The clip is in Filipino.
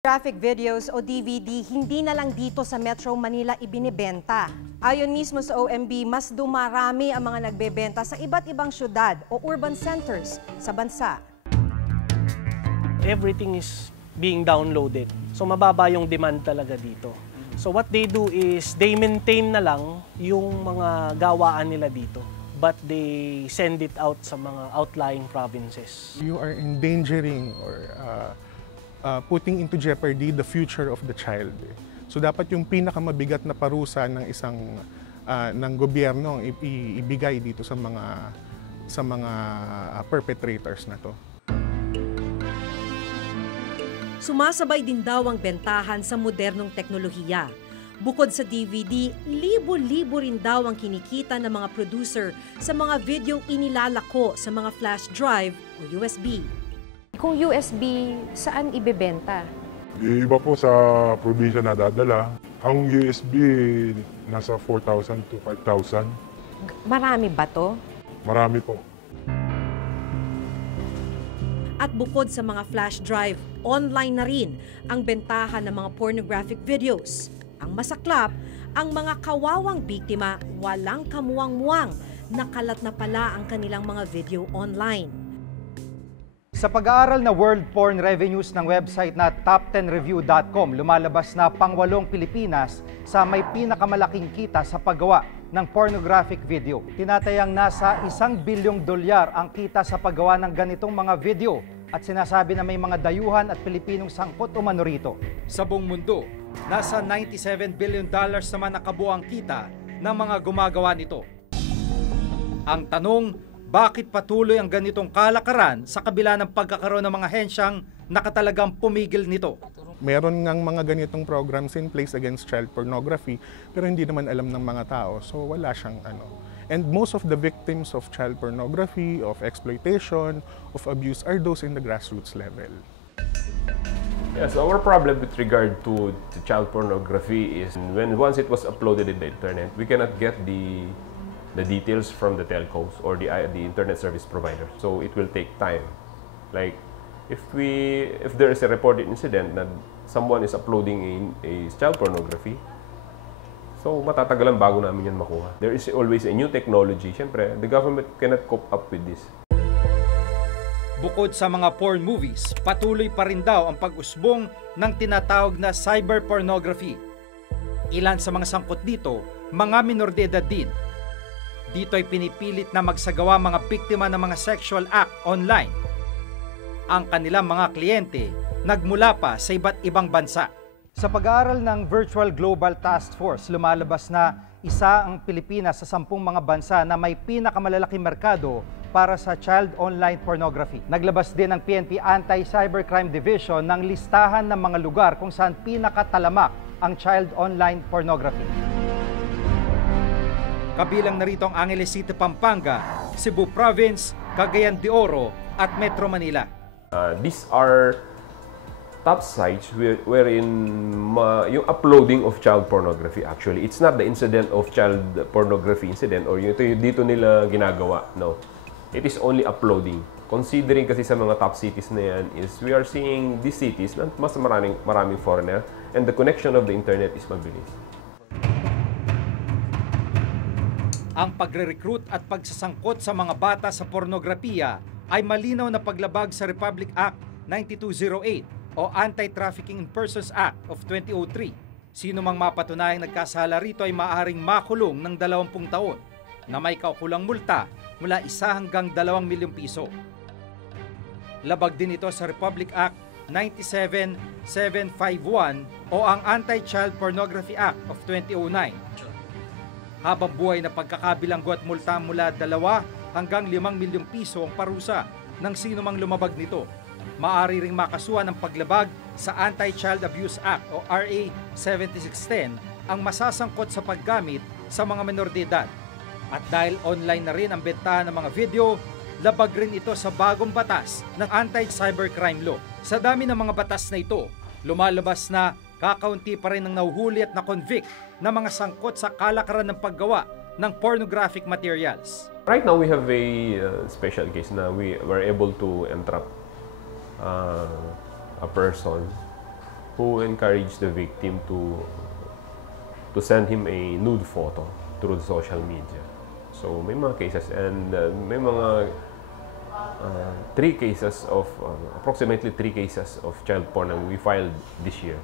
Graphic videos o DVD hindi na lang dito sa Metro Manila ibinibenta. Ayon mismo sa OMB, mas dumarami ang mga nagbebenta sa iba't ibang syudad o urban centers sa bansa. Everything is being downloaded. So mababa yung demand talaga dito. So what they do is they maintain na lang yung mga gawaan nila dito, but they send it out sa mga outlying provinces. You are endangering or putting into jeopardy the future of the child. So dapat yung pinakamabigat na parusa ng isang ng gobyerno ang ibigay dito sa mga perpetrators na to. Sumasabay din daw ang bentahan sa modernong teknolohiya. Bukod sa DVD, libo-libo rin daw ang kinikita ng mga producer sa mga videong inilalako sa mga flash drive o USB. Kung USB, saan ibebenta? Iba po sa probinsya na dadala. Ang USB, nasa 4,000 to 5,000. Marami ba to? Marami po. At bukod sa mga flash drive, online na rin ang bentahan ng mga pornographic videos. Ang masaklap, ang mga kawawang biktima walang kamuwang-muwang, nakalat na pala ang kanilang mga video online. Sa pag-aaral na World Porn Revenues ng website na top10review.com, lumalabas na pang-8 Pilipinas sa may pinakamalaking kita sa paggawa ng pornographic video. Tinatayang nasa $1 bilyong ang kita sa paggawa ng ganitong mga video at sinasabi na may mga dayuhan at Pilipinong sangkot umano rito. Sa buong mundo, nasa $97 billion naman nakabuang kita ng mga gumagawa nito. Ang tanong, bakit patuloy ang ganitong kalakaran sa kabila ng pagkakaroon ng mga hensyang nakatalagang pumigil nito? Meron ngang mga ganitong programs in place against child pornography pero hindi naman alam ng mga tao, so wala siyang ano. And most of the victims of child pornography, of exploitation, of abuse are those in the grassroots level. Yes, our problem with regard to child pornography is once it was uploaded in the internet, we cannot get the details from the telcos or the internet service provider. So it will take time. Like if there is a reported incident that someone is uploading a child pornography, so matatagalan bago namin yan makuha. There is always a new technology. Siyempre, the government cannot cope up with this. Bukod sa mga porn movies, patuloy pa rin daw ang pag-usbong ng tinatawag na cyber pornography. Ilan sa mga sangkot dito, mga minor de edad din. Dito ay pinipilit na magsagawa mga biktima ng mga sexual act online. Ang kanilang mga kliyente nagmula pa sa iba't ibang bansa. Sa pag-aaral ng Virtual Global Task Force, lumalabas na isa ang Pilipinas sa 10 mga bansa na may pinakamalalaking merkado para sa child online pornography. Naglabas din ang PNP Anti-Cybercrime Division ng listahan ng mga lugar kung saan pinakatalamak ang child online pornography. Kabilang na rito ang Angeles City, Pampanga, Cebu Province, Cagayan de Oro at Metro Manila. These are top sites wherein yung uploading of child pornography actually. It's not the incident of child pornography incident or yung dito nila ginagawa. No. It is only uploading. Considering kasi sa mga top cities na yan is we are seeing these cities na mas maraming foreigner and the connection of the internet is mabilis. Ang pagre-recruit at pagsasangkot sa mga bata sa pornografiya ay malinaw na paglabag sa Republic Act 9208 o Anti-Trafficking in Persons Act of 2003. Sino mang mapatunayang nagkasala rito ay maaaring makulong ng 20 taon na may kaukulang multa mula 1 hanggang 2 milyong piso. Labag din ito sa Republic Act 97751 o ang Anti-Child Pornography Act of 2009. Habang buhay na pagkakabilanggo at multa mula 2 hanggang 5 milyong piso ang parusa ng sino mang lumabag nito. Maaari ring makasuhan ng paglabag sa Anti-Child Abuse Act o RA 7610 ang masasangkot sa paggamit sa mga menor de edad. At dahil online na rin ang bentahan ng mga video, labag rin ito sa bagong batas ng Anti-Cybercrime Law. Sa dami ng mga batas na ito, lumalabas na kakaunti pa rin ang nahuhuli at na-convict na mga sangkot sa kalakaran ng paggawa ng pornographic materials. Right now we have a special case na we were able to entrap a person who encouraged the victim to send him a nude photo through the social media. So may mga cases, and may mga approximately 3 cases of child porn na we filed this year.